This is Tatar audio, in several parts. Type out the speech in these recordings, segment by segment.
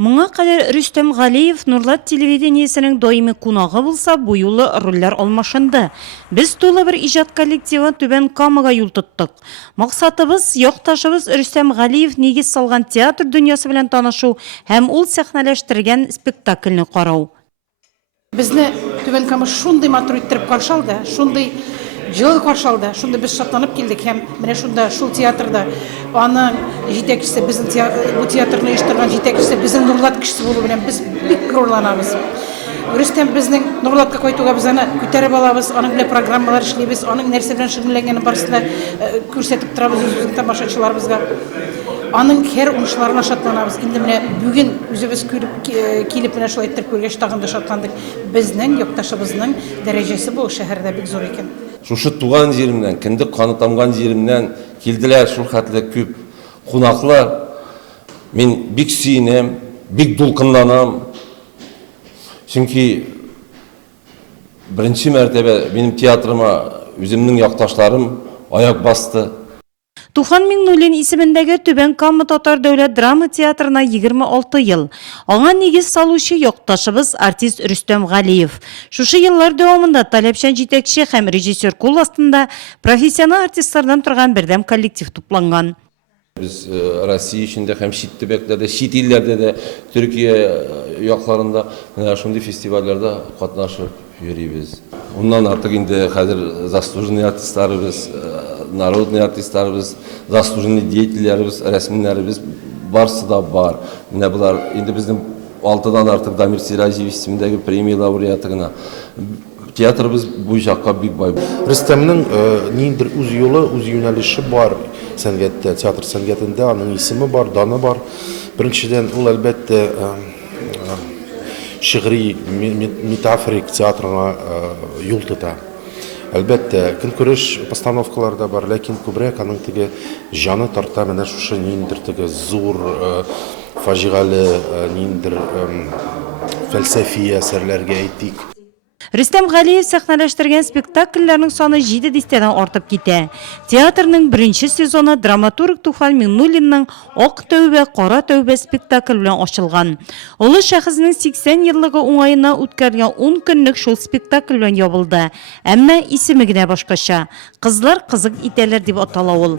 Мұңа қадар Рүстем Ғалиев Нұрлат телевидениесінің доимы кунағы болса, бұл юлы рөллер алмашынды. Біз толы бір ижат коллективі Төбен Камыға юл тұттық. Мақсатыбыз, yoqташыбыз Рүстем Ғалиев негіз салған театр дүниясы білен танышу һәм ул сәхнәләштірген спектакльні қарау. Бізді Төбен Камы шундай матур иттеріп қаршы алды, шундай жылы қаршы алды, шундай біз шаттанып келдік һәм менә шунда шул театрда аның жетекшісі, біздің бұл театрны ұйыштырған жетекшісі біздің Нұрлат кішісі болу белән біз бик горурланабыз. Рүстем біздің Нұрлатқа қайтуға біз аны күтәреп алабыз, аның белән программалар эшлибез, аның нәрсә белән шөгыльләнгәнен барысында күрсәтеп торабыз үзебезнең тамашачыларыбызга. Аның һәр уңышларына шатланабыз. Инде менә бүген үзебез килеп менә шулай итеп күргәч тагын да шатландык. Безнең якташыбызның дәрәҗәсе бу шәһәрдә бик зур икән. Шушы туган җиремнән, киндек каны тамган җиремнән килделәр шул хәтле күп кунаклар. Мин бик сөенәм, бик дулкынланам. Чөнки беренче мәртәбә минем театрыма үземнең якташларым аяк басты. Тухан Миңнуллин исемендәге Төбен Камы татар дәүләт драма театрына 26 ел. Аңа нигез салучы якташыбыз артист Рүстем Ғалиев. Шушы еллар дәвамында таләпчән җитәкче һәм режиссер кул астында профессионал артистлардан торган бердәм коллектив тупланган. Biz Россия içinde hem şit төбәкләрдә, şit илләрдә дә, Türkiye якларында менә шундый фестивальләрдә катнашып йөрибез. Уннан артык инде хәзер заслуженный артистларыбыз, народный артистларыбыз, заслуженный деятельләребез, рәсмийләребез барсы да бар. Менә булар инде безнең 6дан артык Дамир Сиражев исемендәге премия лауреаты гына. Театрыбыз бу җакка бик бай. Рөстәмнең ниндер үз юлы, үз юнәлеше бар сәнгатьтә, театр сәнгатендә, аның исеме бар, даны бар. Беренчедән ул әлбәттә шигъри, метафорик театрына юл тота. Әлбәттә, көнкүреш постановкаларда бар, ләкин күбрәк аның теге җаны тарта менә шушы ниндер теге зур фаҗигале, ниндер фәлсәфи әсәрләргә әйтик. Рүстем Ғалиев сәхнәләштергән спектакльләрнең саны 7 дистәдән артып китә. Театрның беренче сезоны драматург Тухан Миңнуллинның Ак тәүбә, Кара тәүбә спектакль белән ачылган. Улы шәхеснең 80 еллыгы уңаена үткәргән 10 көнлек шул спектакль белән ябылды. Әмма исеме генә башкача. Кызлар кызык итәләр дип атала ул.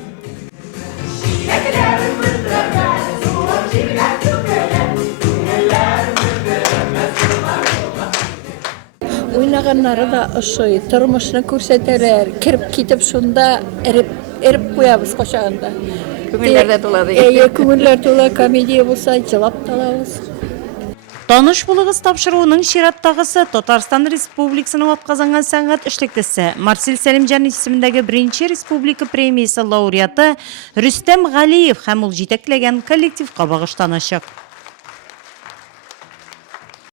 Уйнағаннары да ошый, тормышны күрсәтәләр, киреп китеп шунда эреп куябыз кочагында. Күңелләрдә тула ди. Күңелләр тула, комедия булса, җылап талабыз. Таныш булыгыз тапшыруының чираттагысы Татарстан Республикасының атказанган сәнгать эшлеклесе Марсель Сәлимҗан исемендәге беренче республика премиясе лауреаты Рүстем Ғалиев һәм ул җитәкләгән коллективка багышланачак.